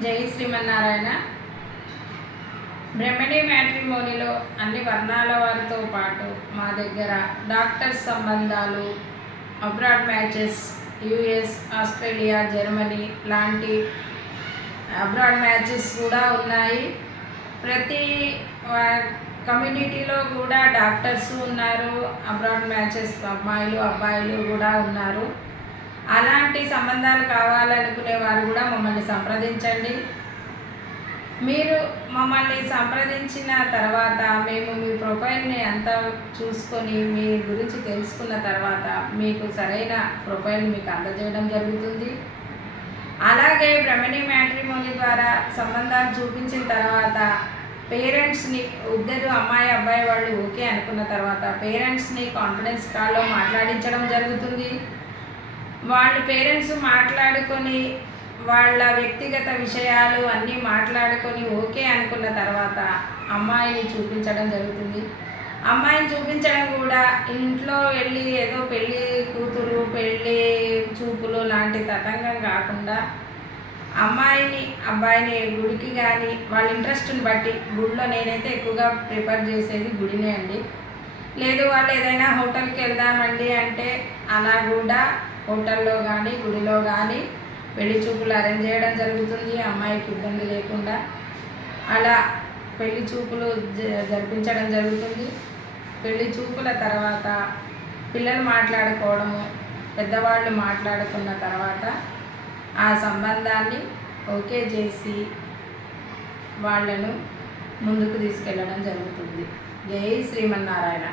జై శ్రీమన్నారాయణ. బ్రహ్మణి మ్యాట్రిమోనిలో అన్ని వర్ణాల వారితో పాటు మా దగ్గర డాక్టర్స్ సంబంధాలు abroad matches US Australia Germany లాంటి అబ్రాడ్ మ్యాచెస్ కూడా ఉన్నాయి. ప్రతి కమ్యూనిటీలో కూడా డాక్టర్స్ ఉన్నారు అబ్రాడ్ మ్యాచెస్ అమ్మాయిలు అబ్బాయిలు కూడా ఉన్నారు. అలాంటి సంబంధాలు కావాలనుకునే వారు కూడా మమ్మల్ని సంప్రదించండి. మీరు మమ్మల్ని సంప్రదించిన తర్వాత మేము మీ ప్రొఫైల్ని అంతా చూసుకొని మీ గురించి తెలుసుకున్న తర్వాత మీకు సరైన ప్రొఫైల్ మీకు అందజేయడం జరుగుతుంది. అలాగే బ్రహ్మణి మ్యాట్రిమోని ద్వారా సంబంధాలు చూపించిన తర్వాత పేరెంట్స్ని ఇద్దరు అమ్మాయి అబ్బాయి వాళ్ళు ఓకే అనుకున్న తర్వాత పేరెంట్స్ని కాన్ఫిడెన్స్ కాల్లో మాట్లాడించడం జరుగుతుంది. వాళ్ళ పేరెంట్స్ మాట్లాడుకొని వాళ్ళ వ్యక్తిగత విషయాలు అన్నీ మాట్లాడుకొని ఓకే అనుకున్న తర్వాత అమ్మాయిని చూపించడం జరుగుతుంది. అమ్మాయిని చూపించడం కూడా ఇంట్లో వెళ్ళి ఏదో పెళ్ళి కూతురు పెళ్ళి చూపులు లాంటి తతంగం కాకుండా అమ్మాయిని అబ్బాయిని గుడికి కానీ వాళ్ళ ఇంట్రెస్ట్ని బట్టి గుడిలో నేనైతే ఎక్కువగా ప్రిఫర్ చేసేది గుడినే అండి. లేదు వాళ్ళు ఏదైనా హోటల్కి వెళ్దామండి అంటే అలా కూడా హోటల్లో కానీ గుడిలో కానీ పెళ్ళి చూపులు అరేంజ్ చేయడం జరుగుతుంది. అమ్మాయికి ఇబ్బంది లేకుండా అలా పెళ్ళి చూపులు జ- జరిపించడం జరుగుతుంది. పెళ్ళి చూపుల తర్వాత పిల్లలు మాట్లాడుకోవడము పెద్దవాళ్ళు మాట్లాడుకున్న తర్వాత ఆ సంబంధాన్ని ఓకే చేసి వాళ్ళను ముందుకు తీసుకెళ్ళడం జరుగుతుంది. జై శ్రీమన్నారాయణ.